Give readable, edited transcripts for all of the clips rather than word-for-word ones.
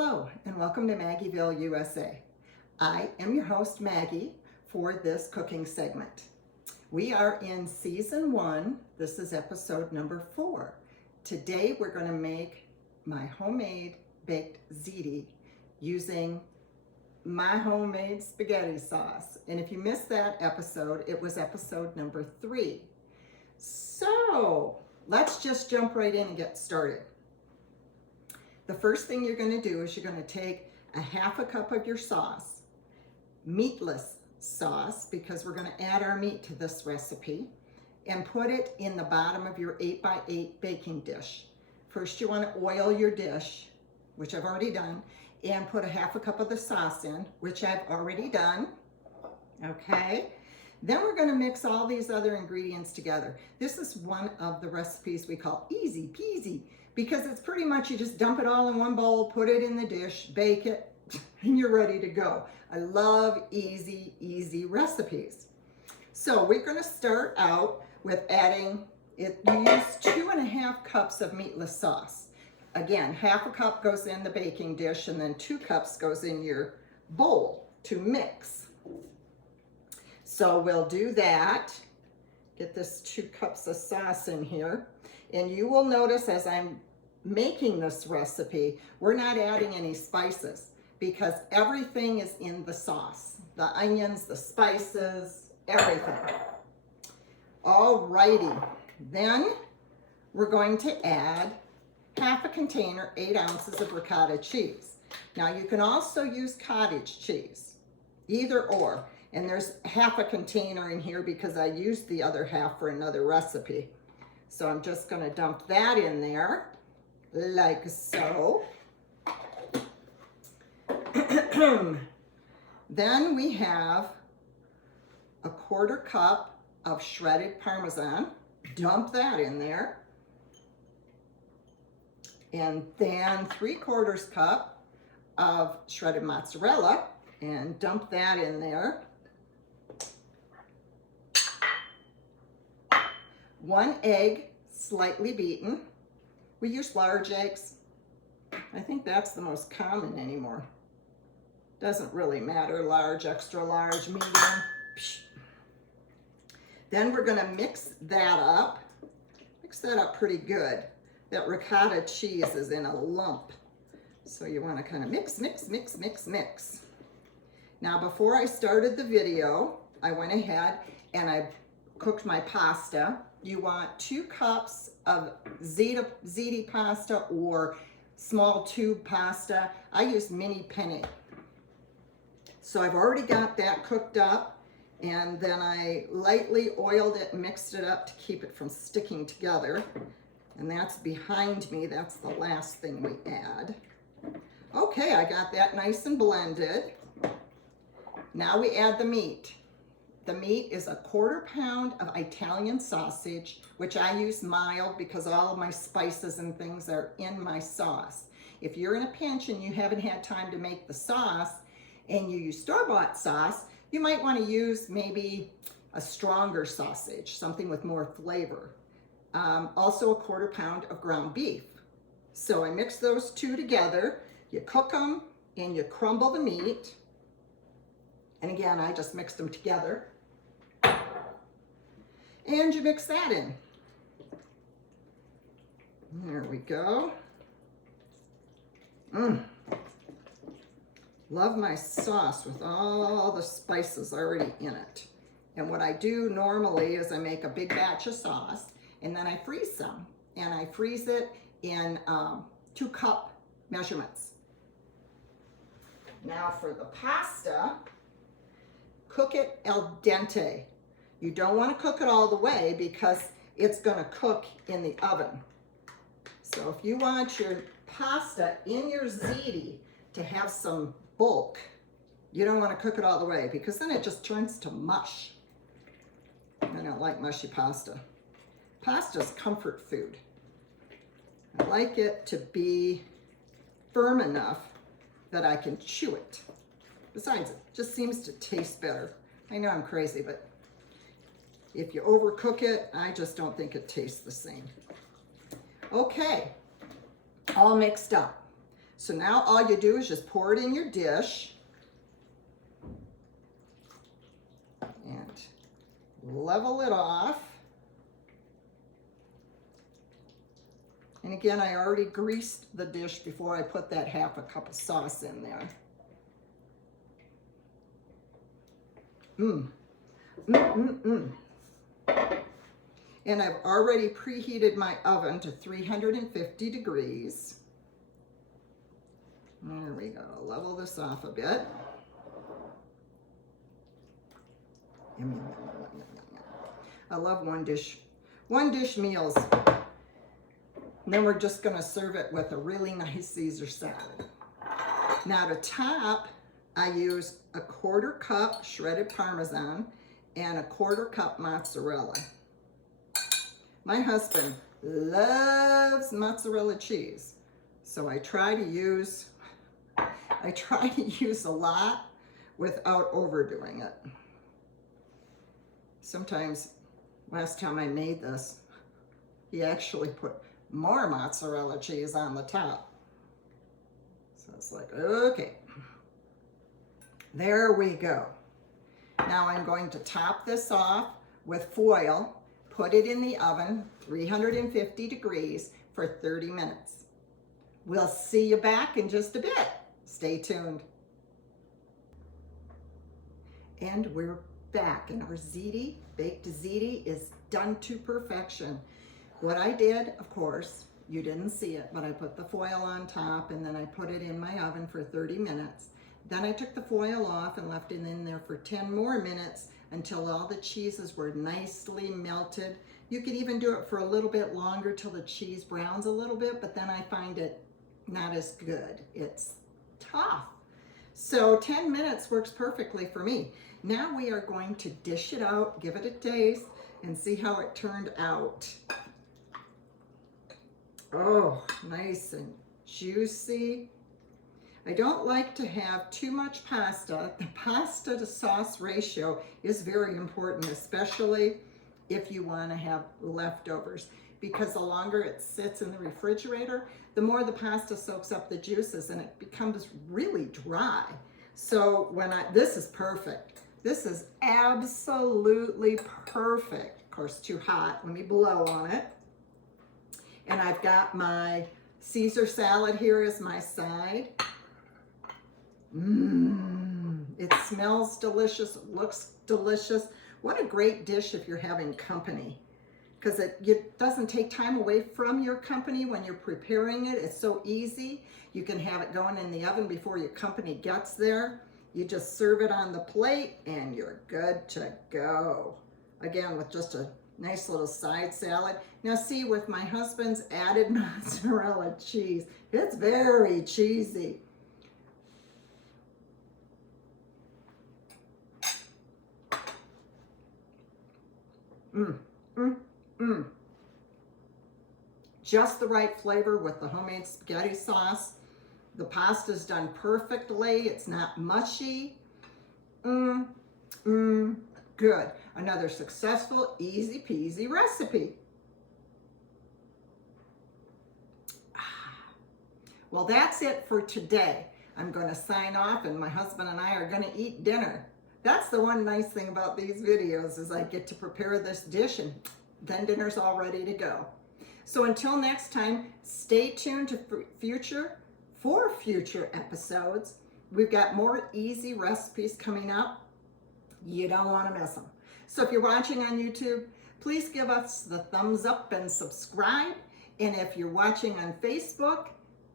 Hello and welcome to Maggieville, USA. I am your host, Maggie, for this cooking segment. We are in season 1. This is episode number 4. Today we're going to make my homemade baked ziti using my homemade spaghetti sauce. And if you missed that episode, it was episode number 3. So let's just jump right in and get started. The first thing you're going to do is you're going to take a half a cup of your sauce, meatless sauce, because we're going to add our meat to this recipe, and put it in the bottom of your 8x8 baking dish. First you want to oil your dish, which I've already done, and put a half a cup of the sauce in, which I've already done. Okay. Then we're going to mix all these other ingredients together. This is one of the recipes we call easy peasy, because it's pretty much you just dump it all in one bowl, put it in the dish, bake it, and you're ready to go. I love easy recipes. So we're going to start out with adding it. You use 2.5 cups of meatless sauce. Again, half a cup goes in the baking dish, and then 2 cups goes in your bowl to mix. So we'll do that. Get this 2 cups of sauce in here. And you will notice as I'm making this recipe, we're not adding any spices because everything is in the sauce. The onions, the spices, everything. Alrighty, then we're going to add half a container, 8 ounces of ricotta cheese. Now you can also use cottage cheese, either or. And there's half a container in here because I used the other half for another recipe. So I'm just going to dump that in there, like so. Then we have a 1/4 cup of shredded Parmesan. Dump that in there. And then 3/4 cup of shredded mozzarella, and dump that in there. 1 egg, slightly beaten. We use large eggs. I think that's the most common anymore. Doesn't really matter, large, extra large, medium. Then we're going to mix that up. Mix that up pretty good. That ricotta cheese is in a lump. So you want to kind of mix. Now before I started the video, I went ahead and I cooked my pasta. You want 2 cups of ziti pasta or small tube pasta. I use mini penne. So I've already got that cooked up, and then I lightly oiled it and mixed it up to keep it from sticking together. And that's behind me. That's the last thing we add. Okay, I got that nice and blended. Now we add the meat. The meat is a 1/4 pound of Italian sausage, which I use mild because all of my spices and things are in my sauce. If you're in a pinch and you haven't had time to make the sauce and you use store-bought sauce, you might want to use maybe a stronger sausage, something with more flavor. Also a 1/4 pound of ground beef. So I mix those 2 together. You cook them and you crumble the meat. And again, I just mixed them together. And you mix that in. There we go. Love my sauce with all the spices already in it. And what I do normally is I make a big batch of sauce and then I freeze some. And I freeze it in 2 cup measurements. Now for the pasta, cook it al dente. You don't want to cook it all the way because it's going to cook in the oven. So if you want your pasta in your ziti to have some bulk, you don't want to cook it all the way because then it just turns to mush. I don't like mushy pasta. Pasta's comfort food. I like it to be firm enough that I can chew it. Besides, it just seems to taste better. I know I'm crazy, but if you overcook it, I just don't think it tastes the same. Okay, all mixed up. So now all you do is just pour it in your dish and level it off. And again, I already greased the dish before I put that half a cup of sauce in there. And I've already preheated my oven to 350 degrees. There we go. Level this off a bit. I love one dish meals. And then we're just going to serve it with a really nice Caesar salad. Now to top, I use a 1/4 cup shredded Parmesan and a 1/4 cup mozzarella. My husband loves mozzarella cheese, so I try to use a lot without overdoing it. Sometimes, last time I made this, he actually put more mozzarella cheese on the top. So it's like, okay, there we go. Now I'm going to top this off with foil, put it in the oven, 350 degrees for 30 minutes. We'll see you back in just a bit. Stay tuned. And we're back, and our ziti, baked ziti, is done to perfection. What I did, of course, you didn't see it, but I put the foil on top and then I put it in my oven for 30 minutes. Then I took the foil off and left it in there for 10 more minutes until all the cheeses were nicely melted. You could even do it for a little bit longer till the cheese browns a little bit, but then I find it not as good. It's tough. So 10 minutes works perfectly for me. Now we are going to dish it out, give it a taste, and see how it turned out. Oh, nice and juicy. I don't like to have too much pasta. The pasta to sauce ratio is very important, especially if you want to have leftovers, because the longer it sits in the refrigerator, the more the pasta soaks up the juices and it becomes really dry. So this is perfect. This is absolutely perfect. Of course, too hot. Let me blow on it. And I've got my Caesar salad here as my side. It smells delicious, it looks delicious. What a great dish if you're having company, because it doesn't take time away from your company when you're preparing it. It's so easy. You can have it going in the oven before your company gets there. You just serve it on the plate and you're good to go. Again, with just a nice little side salad. Now see, with my husband's added mozzarella cheese, it's very cheesy. Just the right flavor with the homemade spaghetti sauce. The pasta's done perfectly. It's not mushy. Good. Another successful, easy peasy recipe. Well, that's it for today. I'm going to sign off, and my husband and I are going to eat dinner. That's the one nice thing about these videos, is I get to prepare this dish and then dinner's all ready to go. So until next time, stay tuned to future episodes. We've got more easy recipes coming up. You don't want to miss them. So if you're watching on YouTube, please give us the thumbs up and subscribe. And if you're watching on Facebook,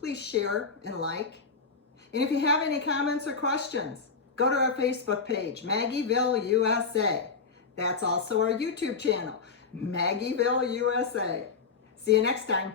please share and like. And if you have any comments or questions, go to our Facebook page, Maggieville USA. That's also our YouTube channel, Maggieville USA. See you next time.